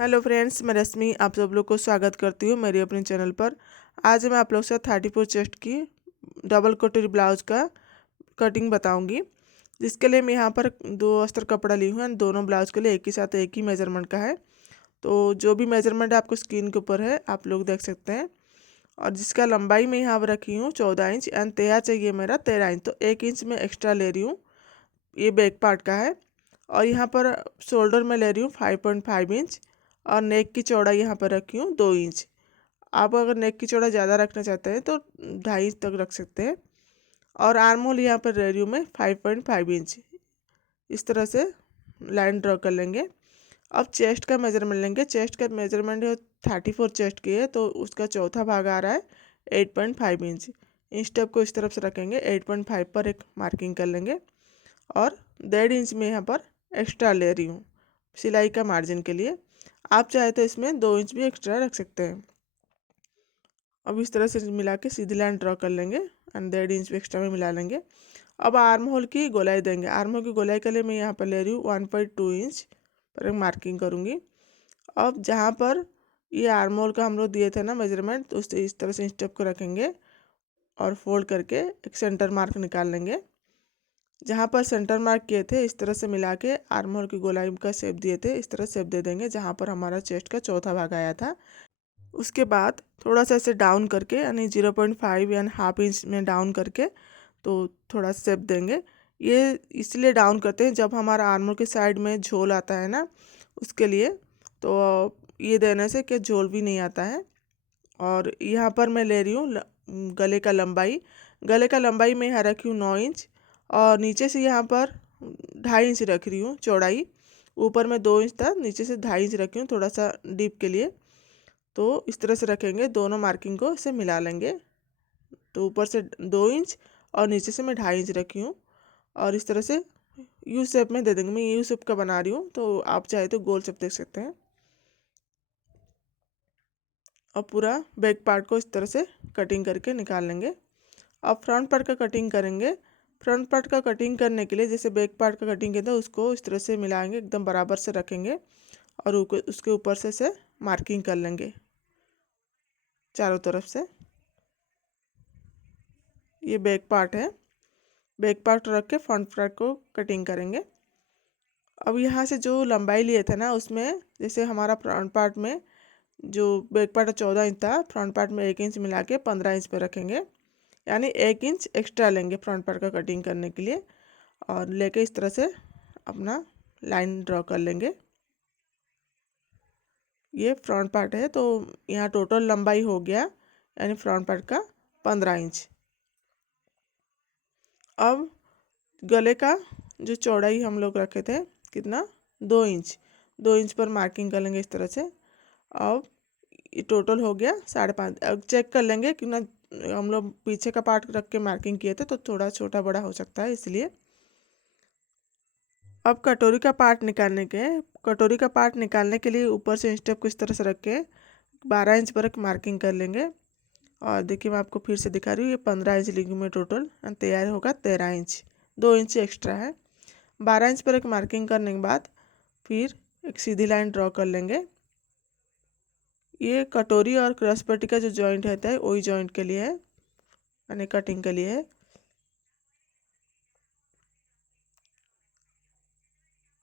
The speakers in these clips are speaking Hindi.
हेलो फ्रेंड्स, मैं रश्मि आप सब लोग को स्वागत करती हूँ मेरी अपने चैनल पर। आज मैं आप लोग से 34 चेस्ट की डबल कटोरी ब्लाउज का कटिंग बताऊंगी, जिसके लिए मैं यहाँ पर 2 अस्तर कपड़ा ली हूँ। दोनों ब्लाउज के लिए एक ही साथ एक ही मेजरमेंट का है। तो जो भी मेजरमेंट आपको स्क्रीन के ऊपर है आप लोग देख सकते हैं। और जिसका लंबाई मैं यहाँ पर रखी हूँ 14 इंच एंड तैयार चाहिए मेरा 13 इंच, तो 1 इंच में एक्स्ट्रा ले रही हूँ। ये बैक पार्ट का है। और यहाँ पर शोल्डर में ले रही हूँ 5.5 इंच और नेक की चौड़ाई यहाँ पर रखी हूँ 2 इंच। आप अगर नेक की चौड़ाई ज़्यादा रखना चाहते हैं तो 2.5 इंच तक रख सकते हैं। और आर्म होल यहाँ पर ले रही हूँ मैं 5.5 इंच। इस तरह से लाइन ड्रॉ कर लेंगे। अब चेस्ट का मेजरमेंट लेंगे। चेस्ट का मेजरमेंट है 34 चेस्ट की है, तो उसका चौथा भाग आ रहा है 8.5 इंच। इंस्टेप को इस तरफ से रखेंगे, 8.5 पर एक मार्किंग कर लेंगे। और 1.5 इंच में यहाँ पर एक्स्ट्रा ले रही हूँ सिलाई का मार्जिन के लिए। आप चाहे तो इसमें 2 इंच भी एक्स्ट्रा रख सकते हैं। अब इस तरह से मिला के सीधी लाइन ड्रॉ कर लेंगे एंड 1.5 इंच एक्स्ट्रा में मिला लेंगे। अब आर्म होल की गोलाई देंगे। आर्म होल की गोलाई के लिए मैं यहाँ पर ले रही हूँ 1.2 इंच पर एक मार्किंग करूँगी। अब जहाँ पर ये आर्म होल का हम लोग दिए थे ना मेजरमेंट, तो उससे इस तरह से स्टेप को रखेंगे और फोल्ड करके एक सेंटर मार्क निकाल लेंगे। जहाँ पर सेंटर मार्क किए थे इस तरह से मिला के आर्म होल की गोलाई का शेप दिए थे, इस तरह शेप दे देंगे जहाँ पर हमारा चेस्ट का चौथा भाग आया था। उसके बाद थोड़ा सा ऐसे डाउन करके यानी 0.5 यानी हाफ इंच में डाउन करके तो थोड़ा शेप देंगे। ये इसलिए डाउन करते हैं जब हमारा आर्मर के साइड में झोल आता है ना, उसके लिए। तो ये देने से कि झोल भी नहीं आता है। और यहाँ पर मैं ले रही हूँ गले का लंबाई। गले का लंबाई मैं यहाँ रखी हूँ 9 इंच और नीचे से यहाँ पर 2.5 इंच रख रही हूँ चौड़ाई। ऊपर में 2 इंच था, नीचे से 2.5 इंच रखी हूँ थोड़ा सा डीप के लिए। तो इस तरह से रखेंगे, दोनों मार्किंग को इसे मिला लेंगे। तो ऊपर से 2 इंच और नीचे से मैं 2.5 इंच रखी हूँ। और इस तरह से यू शेप में दे देंगे। मैं यू शेप का बना रही हूँ, तो आप चाहे तो गोल शेप देख सकते हैं। और पूरा बैक पार्ट को इस तरह से कटिंग करके निकाल लेंगे। अब फ्रंट पार्ट का कटिंग करेंगे। फ्रंट पार्ट का कटिंग करने के लिए जैसे बैक पार्ट का कटिंग किया था उसको इस तरह से मिलाएंगे, एकदम बराबर से रखेंगे और उसके ऊपर से मार्किंग कर लेंगे चारों तरफ से। ये बैक पार्ट है। बैक पार्ट रख के फ्रंट पार्ट को कटिंग करेंगे। अब यहाँ से जो लंबाई लिए थे ना, उसमें जैसे हमारा फ्रंट पार्ट में जो बैक पार्ट 14 इंच था, फ्रंट पार्ट में 1 इंच मिला के 15 इंच पे रखेंगे। यानी 1 इंच एक्स्ट्रा लेंगे फ्रंट पार्ट का कटिंग करने के लिए। और लेके इस तरह से अपना लाइन ड्रॉ कर लेंगे। ये फ्रंट पार्ट है, तो यहाँ टोटल लंबाई हो गया यानी फ्रंट पार्ट का 15 इंच। अब गले का जो चौड़ाई हम लोग रखे थे कितना, 2 इंच। 2 इंच पर मार्किंग कर लेंगे इस तरह से। अब ये टोटल हो गया 5.5। अब चेक कर लेंगे कि ना हम लोग पीछे का पार्ट रख के मार्किंग किए थे तो थोड़ा छोटा बड़ा हो सकता है, इसलिए। अब कटोरी का पार्ट निकालने के लिए ऊपर से स्टेप को इस तरह से रख के 12 इंच पर एक मार्किंग कर लेंगे। और देखिए मैं आपको फिर से दिखा रही हूँ, ये 15 इंच लिखी मैं टोटल, तैयार होगा 13 इंच। 2 इंच एक्स्ट्रा है। 12 इंच पर एक मार्किंग करने के बाद फिर एक सीधी लाइन ड्रॉ कर लेंगे। ये कटोरी और क्रॉस पट्टी का जो जॉइंट रहता है वही जॉइंट के लिए है, यानी कटिंग के लिए है।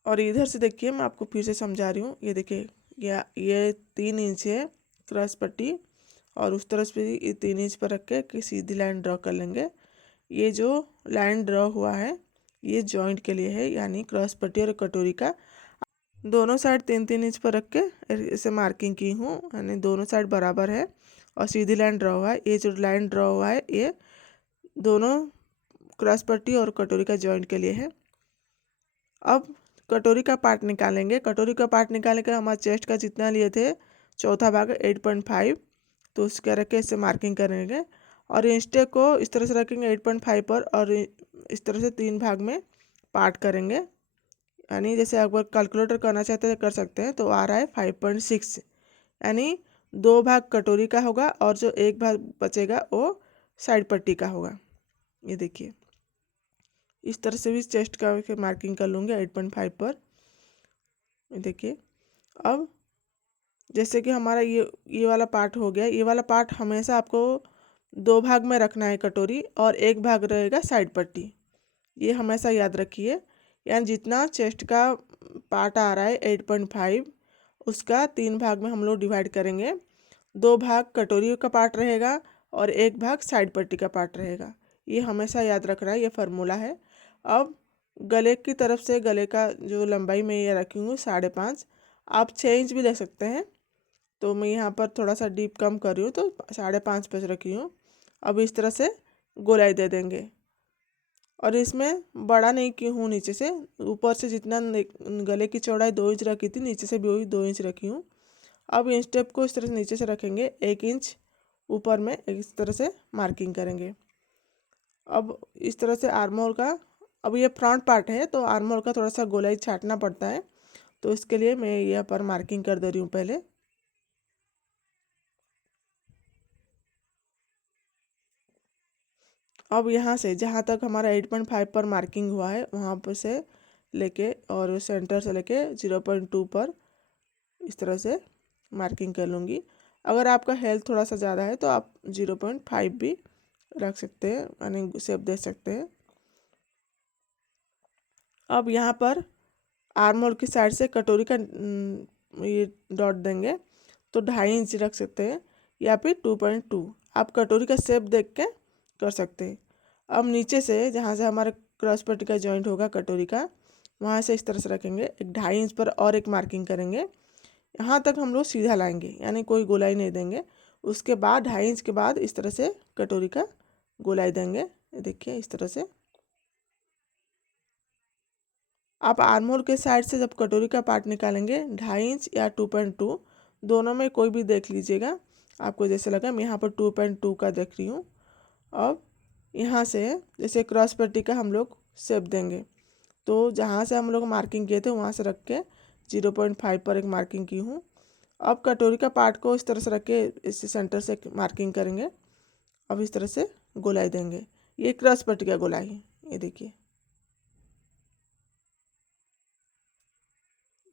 और इधर से देखिए मैं आपको फिर से समझा रही हूँ। ये देखिए ये 3 इंच है क्रॉस पट्टी, और उस तरफ से ये 3 इंच पर रख के कि सीधी लाइन ड्रॉ कर लेंगे। ये जो लाइन ड्रॉ हुआ है ये जॉइंट के लिए है, यानी क्रॉस पट्टी और कटोरी का दोनों साइड 3-3 इंच पर रख के इसे मार्किंग की हूँ, यानी दोनों साइड बराबर है और सीधी लाइन ड्रॉ हुआ है। ये जो लाइन ड्रॉ हुआ है ये दोनों क्रॉस पट्टी और कटोरी का जॉइंट के लिए है। अब कटोरी का पार्ट निकालेंगे। कटोरी का पार्ट निकालने के हमारे चेस्ट का जितना लिए थे चौथा भाग 8.5, तो उसके रख के इससे मार्किंग करेंगे। और इंस्टे को इस तरह से रखेंगे 8.5 पर, और इस तरह से 3 भाग में पार्ट करेंगे। यानी जैसे अगर कैलकुलेटर करना चाहते हैं कर सकते हैं, तो आ रहा है 5.6। यानी 2 भाग कटोरी का होगा और जो 1 भाग बचेगा वो साइड पट्टी का होगा। ये देखिए इस तरह से भी चेस्ट का मार्किंग कर लूँगी 8.5 पर। ये देखिए अब जैसे कि हमारा ये वाला पार्ट हो गया। ये वाला पार्ट हमेशा आपको 2 भाग में रखना है कटोरी, और एक भाग रहेगा साइड पट्टी। ये हमेशा याद रखिए। यानी जितना चेस्ट का पार्ट आ रहा है 8.5, उसका 3 भाग में हम लोग डिवाइड करेंगे। 2 भाग कटोरी का पार्ट रहेगा और एक भाग साइड पट्टी का पार्ट रहेगा। ये हमेशा याद रखना है, ये फार्मूला है। अब गले की तरफ से गले का जो लंबाई मैं ये रखी हूँ 5.5, आप 6 इंच भी ले सकते हैं। तो मैं यहाँ पर थोड़ा सा डीप कम कर रही हूँ, तो 5.5 पे रखी हूँ। अब इस तरह से गोलाई दे देंगे, और इसमें बड़ा नहीं की हूँ नीचे से। ऊपर से जितना गले की चौड़ाई 2 इंच रखी थी, नीचे से भी वही 2 इंच रखी हूँ। अब इन स्टेप को इस तरह से नीचे से रखेंगे, 1 इंच ऊपर में इस तरह से मार्किंग करेंगे। अब इस तरह से आर्म होल का, अब ये फ्रंट पार्ट है तो आर्म होल का थोड़ा सा गोलाई छाटना पड़ता है, तो इसके लिए मैं यहाँ पर मार्किंग कर दे रही हूँ पहले। अब यहाँ से जहाँ तक हमारा 8.5 पर मार्किंग हुआ है वहाँ पर से लेके और सेंटर से लेके 0.2 पर इस तरह से मार्किंग कर लूँगी। अगर आपका हेल्थ थोड़ा सा ज़्यादा है तो आप 0.5 भी रख सकते हैं, यानी शेप दे सकते हैं। अब यहाँ पर आर्म होल की साइड से कटोरी का ये डॉट देंगे, तो 2.5 इंच रख सकते हैं या फिर 2.2, आप कटोरी का शेप देख के कर सकते हैं। अब नीचे से जहाँ से हमारे क्रॉस पट्टी का जॉइंट होगा कटोरी का, वहाँ से इस तरह से रखेंगे, एक 2.5 इंच पर और एक मार्किंग करेंगे। यहाँ तक हम लोग सीधा लाएंगे, यानी कोई गोलाई नहीं देंगे। उसके बाद 2.5 इंच के बाद इस तरह से कटोरी का गोलाई देंगे। देखिए इस तरह से। आप आर्म होल के साइड से जब कटोरी का पार्ट निकालेंगे 2.5 इंच या 2.2 दोनों में कोई भी देख लीजिएगा, आपको जैसे लगा। मैं यहाँ पर 2.2 का देख रही हूँ। अब यहाँ से जैसे क्रॉस पट्टी का हम लोग शेप देंगे, तो जहाँ से हम लोग मार्किंग किए थे वहाँ से रख के 0.5 पर एक मार्किंग की हूँ। अब कटोरी का पार्ट को इस तरह से रख के इस सेंटर से मार्किंग करेंगे। अब इस तरह से गोलाई देंगे, ये क्रॉस पट्टी का गोलाई है। ये देखिए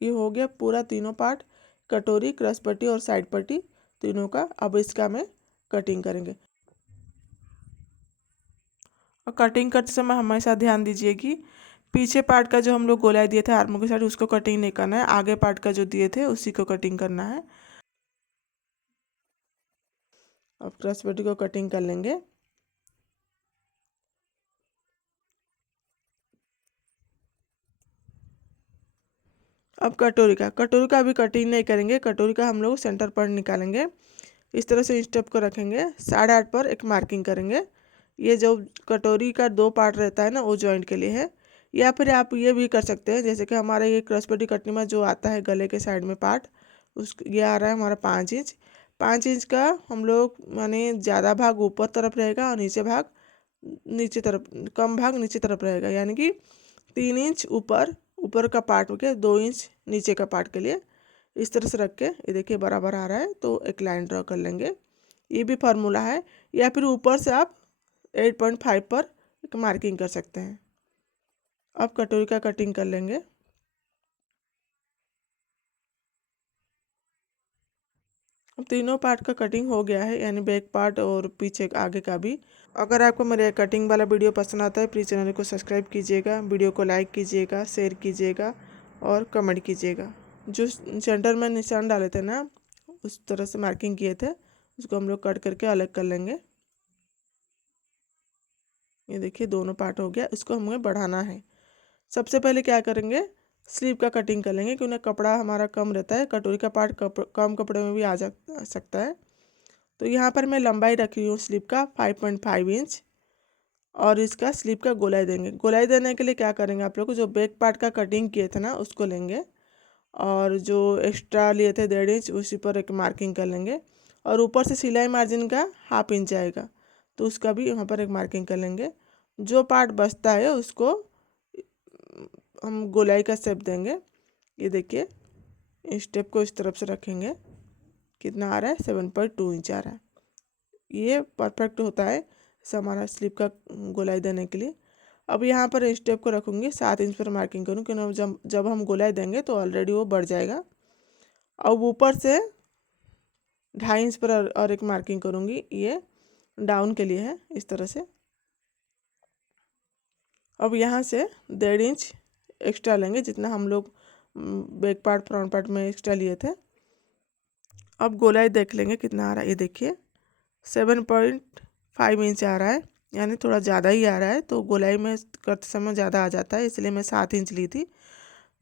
ये हो गया पूरा तीनों पार्ट, कटोरी, क्रॉस पट्टी और साइड पट्टी तीनों का। अब इसका में कटिंग करेंगे। और कटिंग करते समय हमेशा ध्यान दीजिए कि पीछे पार्ट का जो हम लोग गोलाई दिए थे आर्मों के साइड, उसको कटिंग नहीं करना है, आगे पार्ट का जो दिए थे उसी को कटिंग करना है। अब क्रॉस पट्टी को कटिंग कर लेंगे। अब कटोरी का अभी कटिंग नहीं करेंगे, कटोरी का हम लोग सेंटर पर निकालेंगे। इस तरह से स्टेप को रखेंगे, 8.5 पर एक मार्किंग करेंगे। ये जो कटोरी का 2 पार्ट रहता है ना, वो जॉइंट के लिए है। या फिर आप ये भी कर सकते हैं, जैसे कि हमारा ये क्रॉस पट्टी कटने में जो आता है गले के साइड में पार्ट, उस ये आ रहा है हमारा 5 इंच। 5 इंच का हम लोग माने ज़्यादा भाग ऊपर तरफ रहेगा और नीचे तरफ कम भाग नीचे तरफ रहेगा, यानी कि 3 इंच ऊपर ऊपर का पार्ट हो गया, 2 इंच नीचे का पार्ट के लिए। इस तरह से रख के ये देखिए बराबर आ रहा है, तो एक लाइन ड्रॉ कर लेंगे। ये भी फार्मूला है। या फिर ऊपर से आप 8.5 पर एक मार्किंग कर सकते हैं। अब कटोरी का कटिंग कर लेंगे। अब तीनों पार्ट का कटिंग हो गया है, यानी बैक पार्ट और पीछे आगे का भी। अगर आपको मेरे कटिंग वाला वीडियो पसंद आता है प्लीज़ चैनल को सब्सक्राइब कीजिएगा, वीडियो को लाइक कीजिएगा, शेयर कीजिएगा और कमेंट कीजिएगा। जो सेंटर में निशान डाले थे ना, उस तरह से मार्किंग किए थे, उसको हम लोग कट करके अलग कर लेंगे। ये देखिए दोनों पार्ट हो गया, इसको हमें बढ़ाना है। सबसे पहले क्या करेंगे, स्लीव का कटिंग कर लेंगे, क्योंकि कपड़ा हमारा कम रहता है। कटोरी का पार्ट कम कपड़े में भी आ सकता है। तो यहाँ पर मैं लंबाई रखी हूँ स्लीव का 5.5 इंच, और इसका स्लीव का गोलाई देंगे। गोलाई देने के लिए क्या करेंगे, आप लोग जो बैक पार्ट का कटिंग किए थे ना उसको लेंगे, और जो एक्स्ट्रा लिए थे 1.5 इंच उसी पर एक मार्किंग कर लेंगे। और ऊपर से सिलाई मार्जिन का 1/2 इंच आएगा, तो उसका भी यहाँ पर एक मार्किंग कर लेंगे। जो पार्ट बचता है उसको हम गोलाई का शेप देंगे। ये देखिए इस स्टेप को इस तरफ से रखेंगे, कितना आ रहा है 7.2 इंच आ रहा है। ये परफेक्ट होता है हमारा स्लीव का गोलाई देने के लिए। अब यहाँ पर स्टेप को रखूँगी, 7 इंच पर मार्किंग करूँ, क्योंकि जब हम गोलाई देंगे तो ऑलरेडी वो बढ़ जाएगा। अब ऊपर से 2.5 इंच पर और एक मार्किंग करूँगी, ये डाउन के लिए है, इस तरह से। अब यहाँ से 1.5 इंच एक्स्ट्रा लेंगे, जितना हम लोग बैक पार्ट फ्रंट पार्ट में एक्स्ट्रा लिए थे। अब गोलाई देख लेंगे कितना आ रहा है, ये देखिए 7.5 इंच आ रहा है, यानी थोड़ा ज़्यादा ही आ रहा है। तो गोलाई में करते समय ज़्यादा आ जाता है, इसलिए मैं 7 इंच ली थी।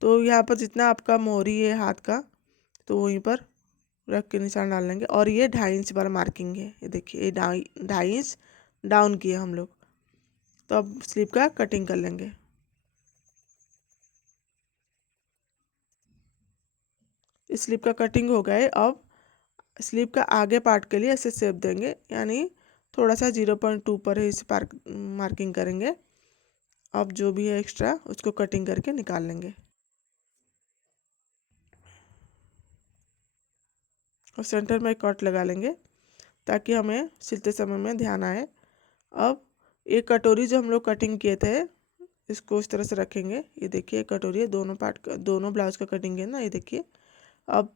तो यहाँ पर जितना आपका मोहरी है हाथ का, तो वहीं पर रख के निशान डाल लेंगे। और ये 2.5 इंच वाला मार्किंग है, ये देखिए ये 2.5 इंच डाउन किए हम लोग। तो अब स्लीव का कटिंग कर लेंगे। स्लीव का कटिंग हो गया है। अब स्लीव का आगे पार्ट के लिए ऐसे शेप देंगे, यानी थोड़ा सा 0.2 पर ही इसे मार्किंग करेंगे। अब जो भी है एक्स्ट्रा उसको कटिंग करके निकाल लेंगे और सेंटर में कट लगा लेंगे, ताकि हमें सिलते समय में ध्यान आए। अब एक कटोरी जो हम लोग कटिंग किए थे, इसको इस तरह से रखेंगे। ये देखिए कटोरी है, दोनों पार्ट का, दोनों ब्लाउज का कटिंग है ना, ये देखिए। अब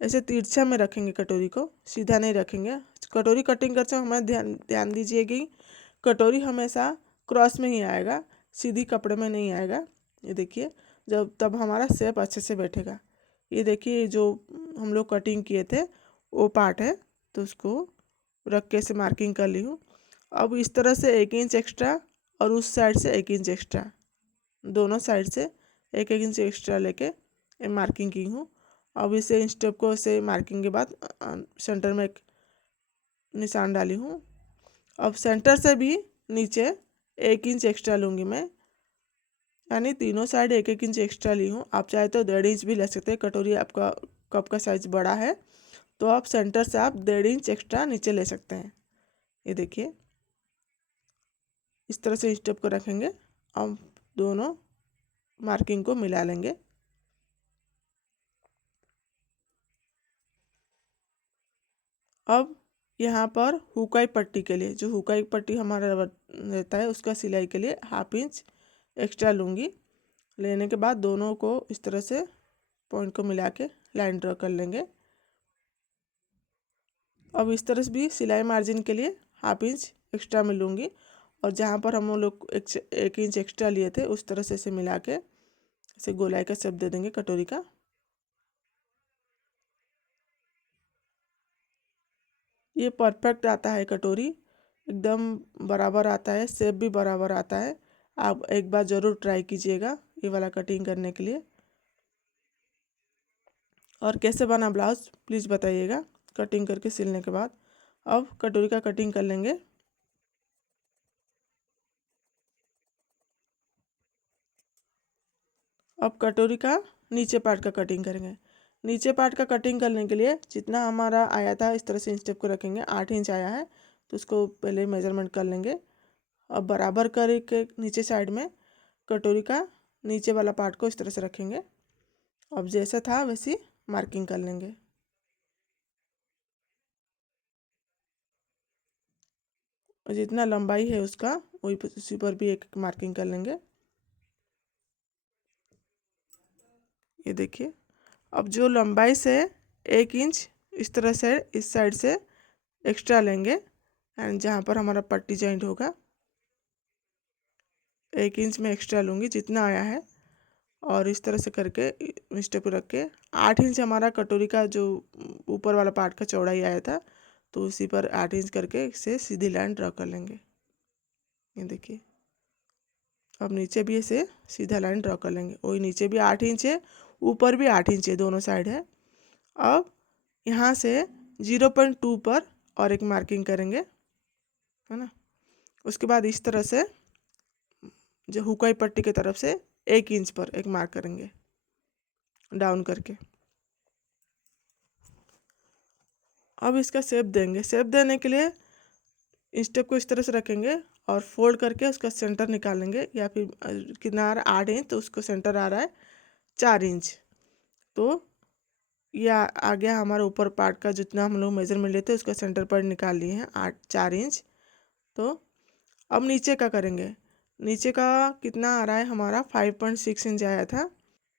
ऐसे तिरछा में रखेंगे कटोरी को, सीधा नहीं रखेंगे। कटोरी कटिंग करते समय हमें ध्यान ध्यान दीजिएगी, कटोरी हमेशा क्रॉस में ही आएगा, सीधी कपड़े में नहीं आएगा। ये देखिए, जब तब हमारा शेप अच्छे से बैठेगा। ये देखिए जो हम लोग कटिंग किए थे वो पार्ट है, तो उसको रख के से मार्किंग कर ली हूँ। अब इस तरह से 1 इंच एक्स्ट्रा और उस साइड से 1 इंच एक्स्ट्रा, दोनों साइड से 1 इंच एक्स्ट्रा लेके मार्किंग की हूँ। अब इसे इन स्टेप को ऐसे मार्किंग के बाद सेंटर में एक निशान डाली हूँ। अब सेंटर से भी नीचे 1 इंच एक्स्ट्रा लूँगी मैं, यानी तीनों साइड 1 इंच एक्स्ट्रा ली हूँ। आप चाहे तो 1.5 इंच भी ले सकते हैं। कटोरी आपका कप का साइज बड़ा है तो आप सेंटर से आप 1.5 इंच एक्स्ट्रा नीचे ले सकते हैं। ये देखिए इस तरह से स्टेप को रखेंगे। अब दोनों मार्किंग को मिला लेंगे। अब यहाँ पर हुकाई पट्टी के लिए, जो हुकाई पट्टी हमारा रहता है, उसका सिलाई के लिए 1/2 इंच एक्स्ट्रा लूँगी। लेने के बाद दोनों को इस तरह से पॉइंट को मिला के लाइन ड्रॉ कर लेंगे। अब इस तरह से भी सिलाई मार्जिन के लिए 1/2 इंच एक्स्ट्रा में लूँगी, और जहाँ पर हम लोग 1 इंच एक्स्ट्रा लिए थे उस तरह से इसे मिला के इसे गोलाई का शेप दे देंगे कटोरी का। ये परफेक्ट आता है कटोरी, एकदम बराबर आता है, शेप भी बराबर आता है। आप एक बार ज़रूर ट्राई कीजिएगा ये वाला कटिंग करने के लिए। और कैसे बना ब्लाउज प्लीज़ बताइएगा कटिंग करके सिलने के बाद। अब कटोरी का कटिंग कर लेंगे। अब कटोरी का नीचे पार्ट का कटिंग करेंगे। नीचे पार्ट का कटिंग करने के लिए जितना हमारा आया था इस तरह से स्टेप को रखेंगे। 8 इंच आया है तो उसको पहले मेजरमेंट कर लेंगे। अब बराबर करके नीचे साइड में कटोरी का नीचे वाला पार्ट को इस तरह से रखेंगे। अब जैसा था वैसी मार्किंग कर लेंगे। और जितना लंबाई है उसका वही उसी पर भी एक मार्किंग कर लेंगे। ये देखिए, अब जो लंबाई से 1 इंच इस तरह से इस साइड से एक्स्ट्रा लेंगे, एंड जहाँ पर हमारा पट्टी जॉइंट होगा 1 इंच में एक्स्ट्रा लूँगी जितना आया है। और इस तरह से करके स्टेप रख के 8 इंच हमारा कटोरी का जो ऊपर वाला पार्ट का चौड़ाई आया था, तो उसी पर 8 इंच करके इसे सीधी लाइन ड्रॉ कर लेंगे। ये देखिए, अब नीचे भी इसे सीधा लाइन ड्रॉ कर लेंगे। वही नीचे भी 8 इंच है, ऊपर भी 8 इंच है, दोनों साइड है। अब यहाँ से 0.2 पर और एक मार्किंग करेंगे, है ना। उसके बाद इस तरह से जो हुकाई पट्टी की तरफ से 1 इंच पर एक मार्क करेंगे डाउन करके। अब इसका शेप देंगे। शेप देने के लिए इस स्टेप को इस तरह से रखेंगे और फोल्ड करके उसका सेंटर निकालेंगे, या फिर कितना आ रहा है 8 इंच, तो उसको सेंटर आ रहा है 4 इंच। तो ये आ गया हमारा ऊपर पार्ट का, जितना हम लोग मेजरमेंट लेते हैं उसका सेंटर पॉइंट निकाल लिए हैं 4 इंच। तो अब नीचे का करेंगे। नीचे का कितना आ रहा है हमारा 5.6 इंच आया था,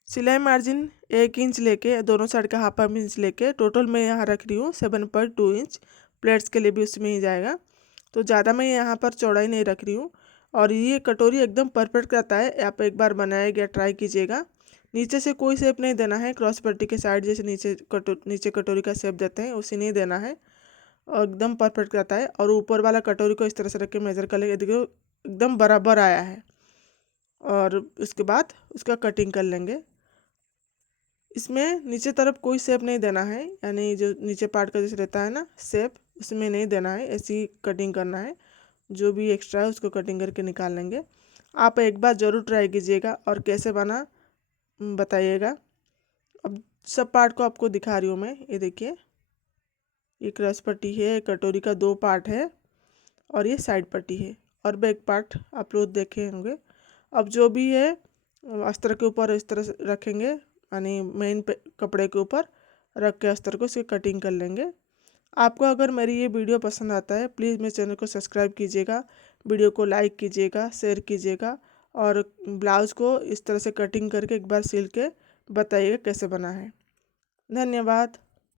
सिलाई मार्जिन 1 इंच लेके दोनों साइड का हाफ इंच लेके टोटल मैं यहाँ रख रही हूँ 7.2 इंच। प्लेट्स के लिए भी उसमें ही जाएगा, तो ज़्यादा मैं यहाँ पर चौड़ाई नहीं रख रही हूँ। और ये कटोरी एकदम परफेक्ट रहता है, आप एक बार बनाइएगा, ट्राई कीजिएगा। नीचे से कोई शेप नहीं देना है, क्रॉस पट्टी के साइड जैसे नीचे कटोरी का शेप देते हैं उसी नहीं देना है, और एकदम परफेक्ट रहता है। और ऊपर वाला कटोरी को इस तरह से रख के मेजर कर लेंगे, देखिए एकदम बराबर आया है। और उसके बाद उसका कटिंग कर लेंगे। इसमें नीचे तरफ कोई शेप नहीं देना है, यानी जो नीचे पार्ट का जैसे रहता है ना शेप, उसमें नहीं देना है, ऐसी कटिंग करना है। जो भी एक्स्ट्रा है उसको कटिंग करके निकाल लेंगे। आप एक बार ज़रूर ट्राई कीजिएगा और कैसे बना बताइएगा। अब सब पार्ट को आपको दिखा रही हूँ मैं, ये देखिए, ये क्रॉस पट्टी है, कटोरी का 2 पार्ट है और ये साइड पट्टी है, और बैक पार्ट आप लोग देखे होंगे। अब जो भी है अस्तर के ऊपर इस तरह से रखेंगे, यानी मेन कपड़े के ऊपर रख के अस्तर को इसकी कटिंग कर लेंगे। आपको अगर मेरी ये वीडियो पसंद आता है प्लीज़ मेरे चैनल को सब्सक्राइब कीजिएगा, वीडियो को लाइक कीजिएगा, शेयर कीजिएगा, और ब्लाउज़ को इस तरह से कटिंग करके एक बार सिल के बताइएगा कैसे बना है। धन्यवाद।